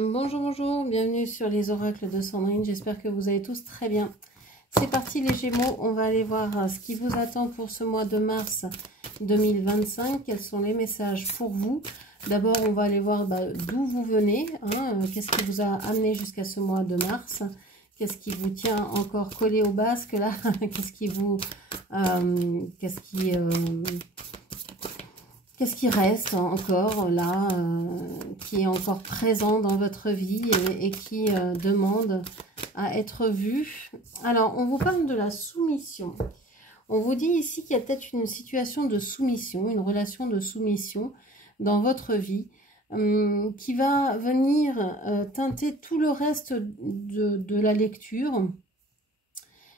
Bonjour, bonjour, bienvenue sur les oracles de Sandrine, j'espère que vous allez tous très bien. C'est parti les Gémeaux, on va aller voir ce qui vous attend pour ce mois de mars 2025, quels sont les messages pour vous. D'abord, on va aller voir d'où vous venez, qu'est-ce qui vous a amené jusqu'à ce mois de mars, qu'est-ce qui vous tient encore collé au basque là, qu'est-ce qui reste encore là, qui est encore présent dans votre vie et qui demande à être vu. Alors, on vous parle de la soumission. On vous dit ici qu'il y a peut-être une situation de soumission, une relation de soumission dans votre vie qui va venir teinter tout le reste de la lecture.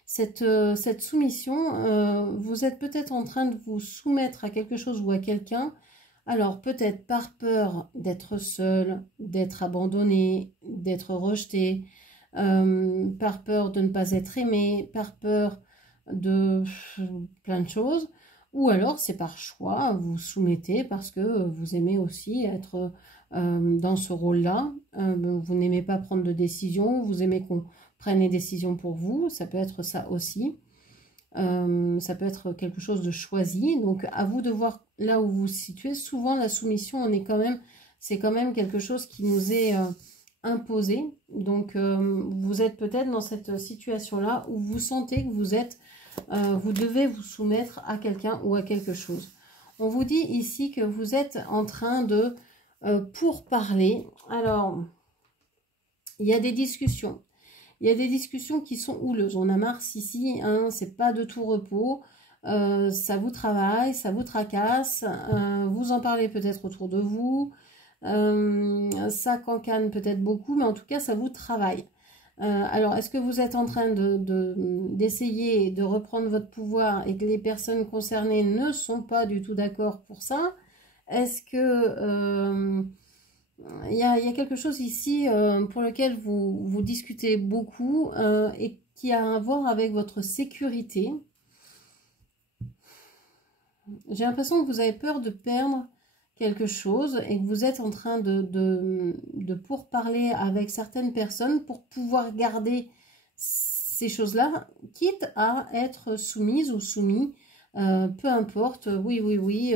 Cette soumission, vous êtes peut-être en train de vous soumettre à quelque chose ou à quelqu'un, alors peut-être par peur d'être seul, d'être abandonné, d'être rejeté, par peur de ne pas être aimé, par peur de plein de choses, ou alors c'est par choix, vous soumettez parce que vous aimez aussi être dans ce rôle-là, vous n'aimez pas prendre de décision, vous aimez qu'on prenne les décisions pour vous, ça peut être ça aussi, ça peut être quelque chose de choisi, donc à vous de voir là où vous vous situez. Souvent la soumission, c'est quand même quelque chose qui nous est imposé, donc vous êtes peut-être dans cette situation-là où vous sentez que vous devez vous soumettre à quelqu'un ou à quelque chose. On vous dit ici que vous êtes en train de pourparler. Alors, il y a des discussions. Il y a des discussions qui sont houleuses. On a Mars ici, c'est pas de tout repos. Ça vous travaille, ça vous tracasse. Vous en parlez peut-être autour de vous. Ça cancane peut-être beaucoup, mais en tout cas, ça vous travaille. Alors, est-ce que vous êtes en train d'essayer de reprendre votre pouvoir et que les personnes concernées ne sont pas du tout d'accord pour ça? Est-ce que il y a quelque chose ici pour lequel vous discutez beaucoup et qui a à voir avec votre sécurité? J'ai l'impression que vous avez peur de perdre quelque chose et que vous êtes en train de pourparler avec certaines personnes pour pouvoir garder ces choses-là, quitte à être soumise ou soumis. Peu importe, oui,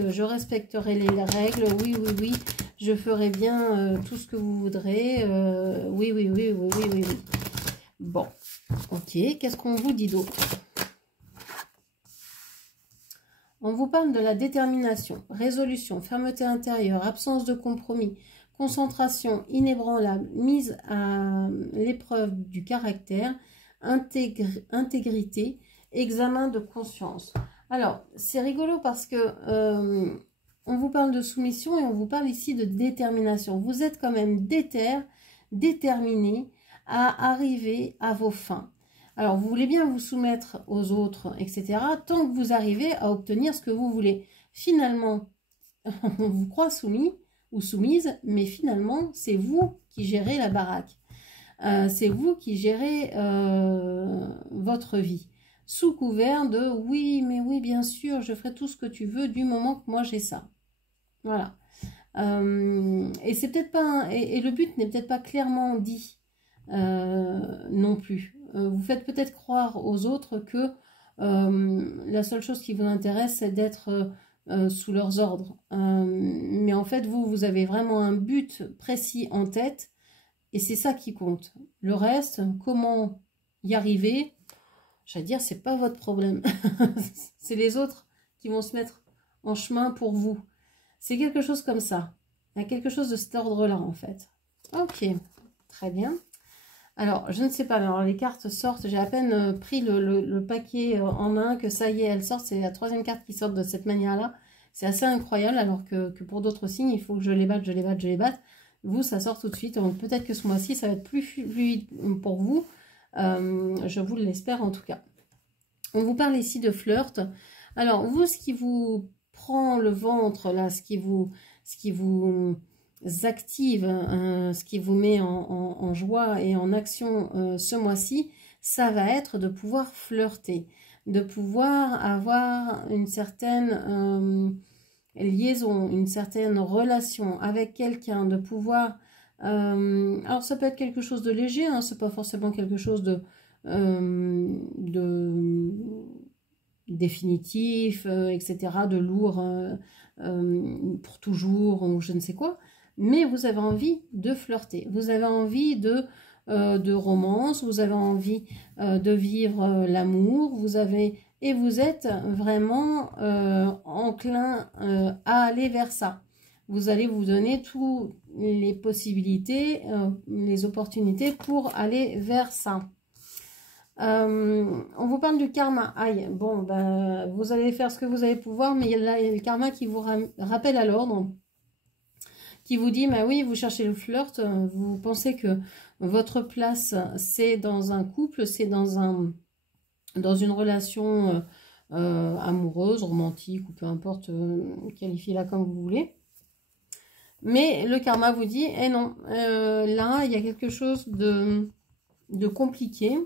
je respecterai les règles, oui, je ferai bien tout ce que vous voudrez, oui. Bon, ok, qu'est-ce qu'on vous dit d'autre? On vous parle de la détermination, résolution, fermeté intérieure, absence de compromis, concentration inébranlable, mise à l'épreuve du caractère, intégrité, examen de conscience. Alors, c'est rigolo parce que on vous parle de soumission et on vous parle ici de détermination. Vous êtes quand même déterminé à arriver à vos fins. Alors, vous voulez bien vous soumettre aux autres, etc., tant que vous arrivez à obtenir ce que vous voulez. Finalement, on vous croit soumis ou soumise, mais finalement, c'est vous qui gérez la baraque. C'est vous qui gérez votre vie. Sous couvert de « oui, mais oui, bien sûr, je ferai tout ce que tu veux du moment que moi j'ai ça ». Voilà. Et c'est peut-être pas et le but n'est peut-être pas clairement dit non plus. Vous faites peut-être croire aux autres que la seule chose qui vous intéresse, c'est d'être sous leurs ordres. Mais en fait, vous avez vraiment un but précis en tête et c'est ça qui compte. Le reste, comment y arriver, j'allais dire, c'est pas votre problème. C'est les autres qui vont se mettre en chemin pour vous. C'est quelque chose comme ça. Il y a quelque chose de cet ordre-là, en fait. Ok, très bien. Alors, je ne sais pas, alors les cartes sortent, j'ai à peine pris le paquet en main, que ça y est, elles sortent, c'est la troisième carte qui sort de cette manière-là. C'est assez incroyable, alors que pour d'autres signes, il faut que je les batte. Vous, ça sort tout de suite, donc peut-être que ce mois-ci, ça va être plus fluide pour vous. Je vous l'espère en tout cas. On vous parle ici de flirt. Alors, vous, ce qui vous prend le ventre, là, ce qui vous active, ce qui vous met en joie et en action ce mois-ci, ça va être de pouvoir flirter, de pouvoir avoir une certaine liaison, une certaine relation avec quelqu'un, de pouvoir Alors ça peut être quelque chose de léger, hein, c'est pas forcément quelque chose de définitif, etc., de lourd pour toujours ou je ne sais quoi, mais vous avez envie de flirter, vous avez envie de romance, vous avez envie de vivre l'amour, et vous êtes vraiment enclin à aller vers ça. Vous allez vous donner toutes les possibilités, les opportunités pour aller vers ça. On vous parle du karma. Aïe, bon, bah, vous allez faire ce que vous allez pouvoir, mais il y a le karma qui vous rappelle à l'ordre, qui vous dit, bah oui, vous cherchez le flirt, vous pensez que votre place, c'est dans un couple, c'est dans une relation amoureuse, romantique, ou peu importe, qualifiez-la comme vous voulez. Mais le karma vous dit, eh non, là, il y a quelque chose de compliqué.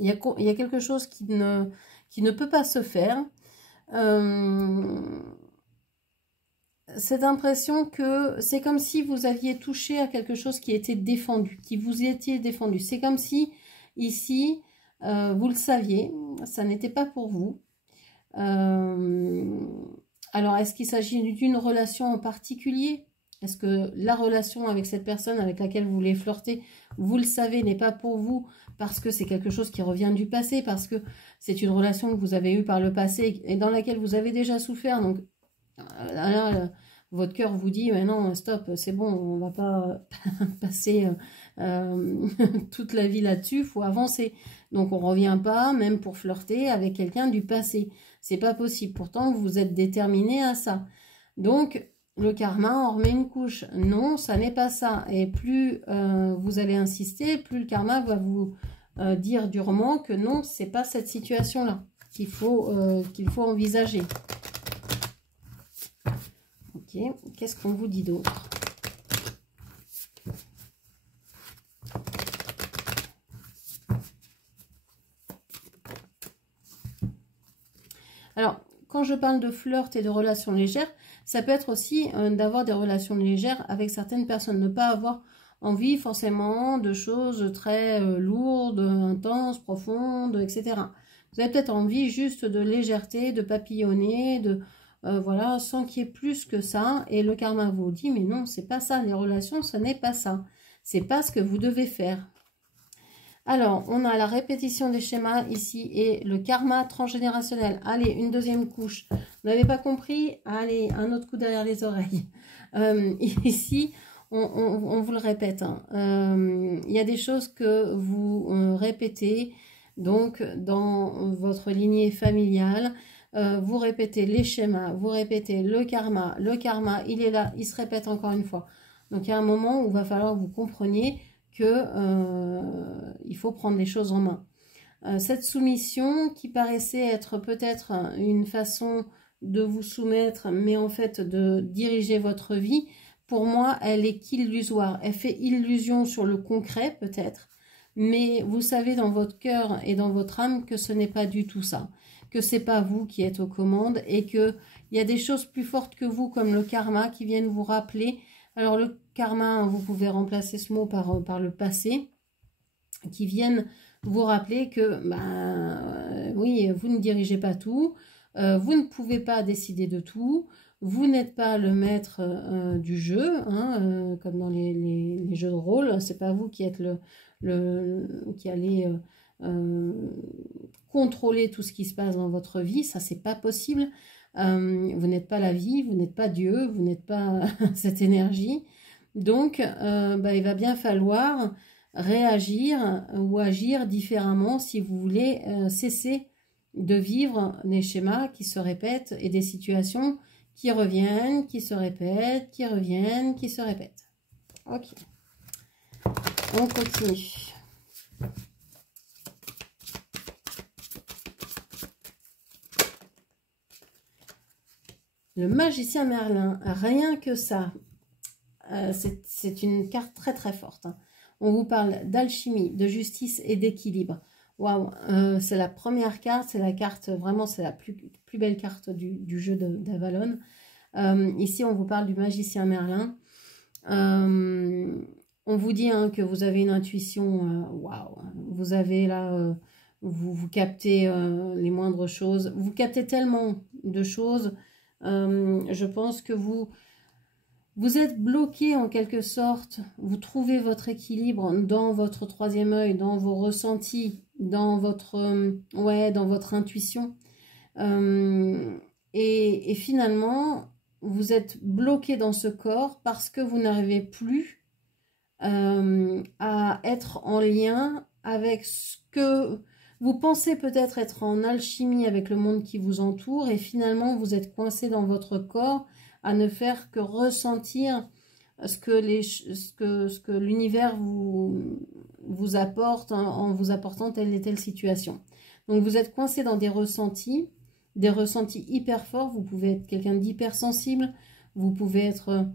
Il y a quelque chose qui ne peut pas se faire. Cette impression que c'est comme si vous aviez touché à quelque chose qui était défendu, qui vous étiez défendu. C'est comme si, ici, vous le saviez, ça n'était pas pour vous. Alors, est-ce qu'il s'agit d'une relation en particulier? Est-ce que la relation avec cette personne avec laquelle vous voulez flirter, vous le savez, n'est pas pour vous parce que c'est quelque chose qui revient du passé, parce que c'est une relation que vous avez eue par le passé et dans laquelle vous avez déjà souffert. Donc, là, votre cœur vous dit, mais non, stop, c'est bon, on va pas passer toute la vie là-dessus, il faut avancer. Donc, on revient pas, même pour flirter avec quelqu'un du passé. C'est pas possible. Pourtant, vous êtes déterminé à ça. Donc, le karma en remet une couche. Non, ça n'est pas ça. Et plus vous allez insister, plus le karma va vous dire durement que non, c'est pas cette situation-là qu'il faut envisager. Ok, qu'est-ce qu'on vous dit d'autre? Alors, quand je parle de flirt et de relations légères, ça peut être aussi d'avoir des relations légères avec certaines personnes. Ne pas avoir envie forcément de choses très lourdes, intenses, profondes, etc. Vous avez peut-être envie juste de légèreté, de papillonner, voilà, sans qu'il y ait plus que ça. Et le karma vous dit, mais non, c'est pas ça. Les relations, ce n'est pas ça. C'est pas ce que vous devez faire. Alors, on a la répétition des schémas ici et le karma transgénérationnel. Allez, une deuxième couche. Vous n'avez pas compris? Allez, un autre coup derrière les oreilles. Ici, on vous le répète. Hein. Il y a des choses que vous répétez donc dans votre lignée familiale. Vous répétez les schémas, vous répétez le karma. Le karma, il est là, il se répète encore une fois. Donc, il y a un moment où il va falloir que vous compreniez que il faut prendre les choses en main. Cette soumission qui paraissait être peut-être une façon de vous soumettre, mais en fait de diriger votre vie, pour moi, elle est qu'illusoire. Elle fait illusion sur le concret peut-être, mais vous savez dans votre cœur et dans votre âme que ce n'est pas du tout ça, que c'est pas vous qui êtes aux commandes et que il y a des choses plus fortes que vous comme le karma qui viennent vous rappeler. Alors le karma, vous pouvez remplacer ce mot par le passé, qui viennent vous rappeler que, oui, vous ne dirigez pas tout, vous ne pouvez pas décider de tout, vous n'êtes pas le maître du jeu, hein, comme dans les jeux de rôle, c'est pas vous qui êtes qui allez contrôler tout ce qui se passe dans votre vie, ça c'est pas possible. Vous n'êtes pas la vie, vous n'êtes pas Dieu, vous n'êtes pas cette énergie. Donc, il va bien falloir réagir ou agir différemment si vous voulez cesser de vivre des schémas qui se répètent et des situations qui reviennent, qui se répètent, qui reviennent, qui se répètent. Ok. On continue. Le magicien Merlin, rien que ça, c'est une carte très très forte. Hein. On vous parle d'alchimie, de justice et d'équilibre. Waouh, c'est la première carte, c'est la carte, vraiment c'est la plus belle carte du jeu d'Avalon. Ici on vous parle du magicien Merlin. On vous dit hein, que vous avez une intuition, waouh, vous avez là, vous captez les moindres choses, vous captez tellement de choses, je pense que vous êtes bloqué en quelque sorte, vous trouvez votre équilibre dans votre troisième œil, dans vos ressentis, dans votre, ouais, dans votre intuition. Et finalement, vous êtes bloqué dans ce corps parce que vous n'arrivez plus à être en lien avec ce que vous pensez peut-être être en alchimie avec le monde qui vous entoure et finalement vous êtes coincé dans votre corps à ne faire que ressentir ce que l'univers vous apporte en vous apportant telle et telle situation. Donc vous êtes coincé dans des ressentis hyper forts. Vous pouvez être quelqu'un d'hypersensible, vous pouvez être...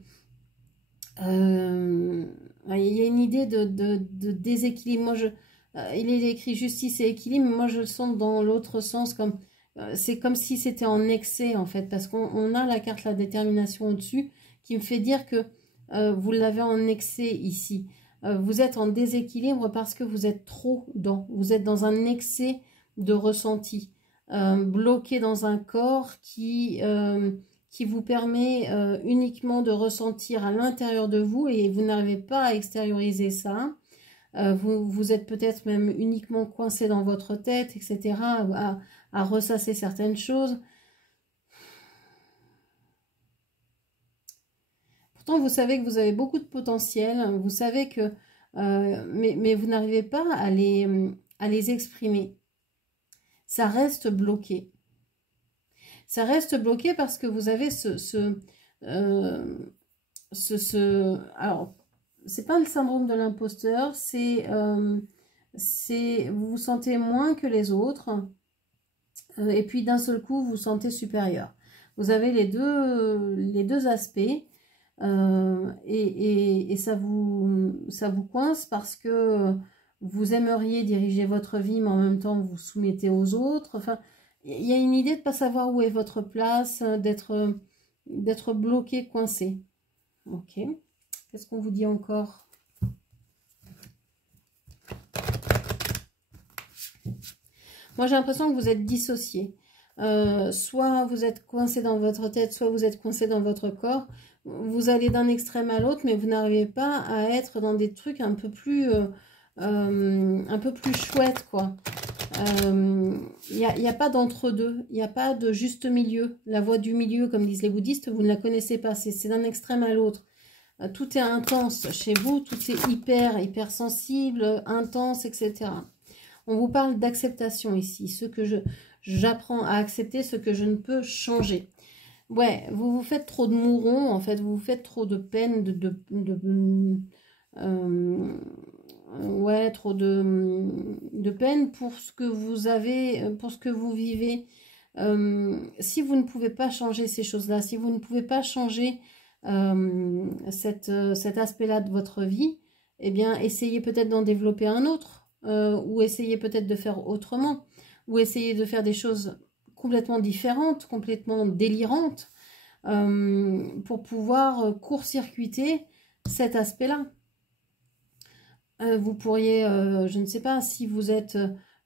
il y a une idée de déséquilibre. Moi, il est écrit justice et équilibre, mais moi je le sens dans l'autre sens, comme c'est comme si c'était en excès en fait, parce qu'on a la carte la détermination au-dessus qui me fait dire que vous l'avez en excès ici. Vous êtes en déséquilibre parce que vous êtes trop vous êtes dans un excès de ressenti, bloqué dans un corps qui vous permet uniquement de ressentir à l'intérieur de vous et vous n'arrivez pas à extérioriser ça. Vous êtes peut-être même uniquement coincé dans votre tête, etc., à ressasser certaines choses. Pourtant, vous savez que vous avez beaucoup de potentiel, vous savez que... mais vous n'arrivez pas à les exprimer. Ça reste bloqué. Ça reste bloqué parce que vous avez alors, c'est pas le syndrome de l'imposteur, vous vous sentez moins que les autres et puis d'un seul coup vous vous sentez supérieur. Vous avez les deux aspects et ça vous coince parce que vous aimeriez diriger votre vie mais en même temps vous vous soumettez aux autres. Enfin, il y a une idée de ne pas savoir où est votre place, d'être bloqué, coincé. Ok. Qu'est-ce qu'on vous dit encore? Moi, j'ai l'impression que vous êtes dissocié. Soit vous êtes coincé dans votre tête, soit vous êtes coincé dans votre corps. Vous allez d'un extrême à l'autre, mais vous n'arrivez pas à être dans des trucs un peu plus chouettes, quoi. Il n'y a pas d'entre-deux, il n'y a pas de juste milieu. La voie du milieu, comme disent les bouddhistes, vous ne la connaissez pas, c'est d'un extrême à l'autre. Tout est intense chez vous, tout est hyper sensible, intense, etc. On vous parle d'acceptation ici, ce que j'apprends à accepter, ce que je ne peux changer. Ouais, vous vous faites trop de mourons, en fait, vous vous faites trop de peine, ouais, trop de peine pour ce que vous avez, pour ce que vous vivez. Si vous ne pouvez pas changer ces choses-là, si vous ne pouvez pas changer cet aspect-là de votre vie, eh bien, essayez peut-être d'en développer un autre, ou essayez peut-être de faire autrement, ou essayez de faire des choses complètement différentes, complètement délirantes, pour pouvoir court-circuiter cet aspect-là. Vous pourriez, je ne sais pas, si vous êtes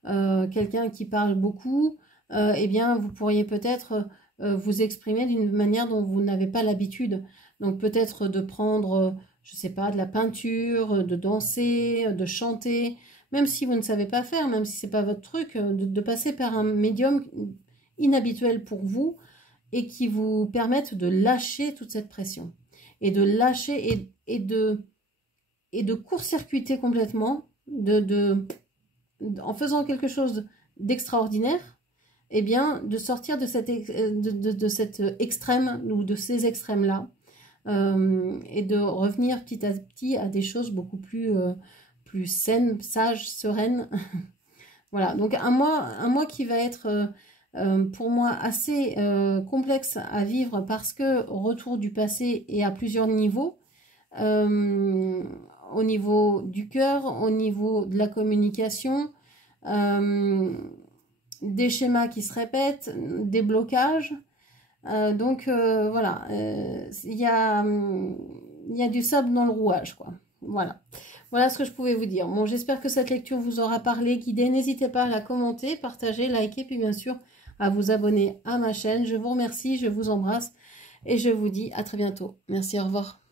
quelqu'un qui parle beaucoup, eh bien, vous pourriez peut-être vous exprimer d'une manière dont vous n'avez pas l'habitude. Donc, peut-être de prendre, je ne sais pas, de la peinture, de danser, de chanter, même si vous ne savez pas faire, même si ce n'est pas votre truc, de passer par un médium inhabituel pour vous et qui vous permette de lâcher toute cette pression. Et de lâcher et de court-circuiter complètement, en faisant quelque chose d'extraordinaire, eh bien, de sortir de cet extrême ou de ces extrêmes-là et de revenir petit à petit à des choses beaucoup plus saines, sages, sereines. Voilà, donc un mois qui va être pour moi assez complexe à vivre parce que retour du passé et à plusieurs niveaux. Au niveau du cœur, au niveau de la communication, des schémas qui se répètent, des blocages. Donc voilà, il y a il y a du sable dans le rouage, quoi. Voilà. Voilà ce que je pouvais vous dire. Bon, j'espère que cette lecture vous aura parlé, guidé. N'hésitez pas à la commenter, partager, liker, puis bien sûr à vous abonner à ma chaîne. Je vous remercie, je vous embrasse et je vous dis à très bientôt. Merci, au revoir.